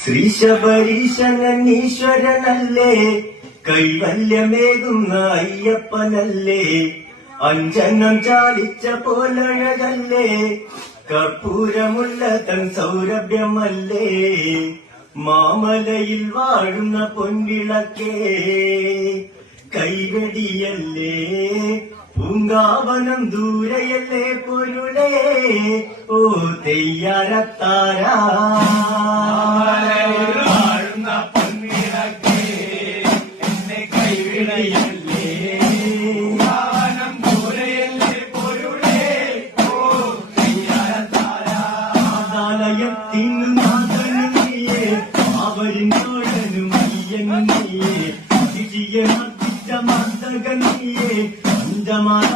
ശ്രീ ശബരീശനൻ ഈശ്വരനല്ലേ, കൈവല്യമേകുന്ന അയ്യപ്പനല്ലേ, അഞ്ജനം ചാലിച്ച പോലഴകല്ലേ, കർപ്പൂരമുള്ള തൻ സൗരഭ്യമല്ലേ, മാമലയിൽ വാഴുന്ന പൊൻവിളക്കേ, കൈവെടിയല്ലേ, പൂങ്കാവനം ദൂരയല്ലേ പൊരുളേ, ഓ തെയ്യാരത്താരാ വാഴുന്ന പൊൻവിളക്കേ, എന്നെ കൈവിടയല്ലേ, പൂങ്കാവനം ദൂരയല്ലേ പൊരുളേ, ഓ തെയ്യാരത്താരാ. ആദാലയത്തിനു നാഥനും നീയേ, അവരിൻ തോഴനും അയ്യനും നീയേ, അതിജയ മർദ്ദിച്ച മർദ്ദകൻ നീയേ, പഞ്ചമാല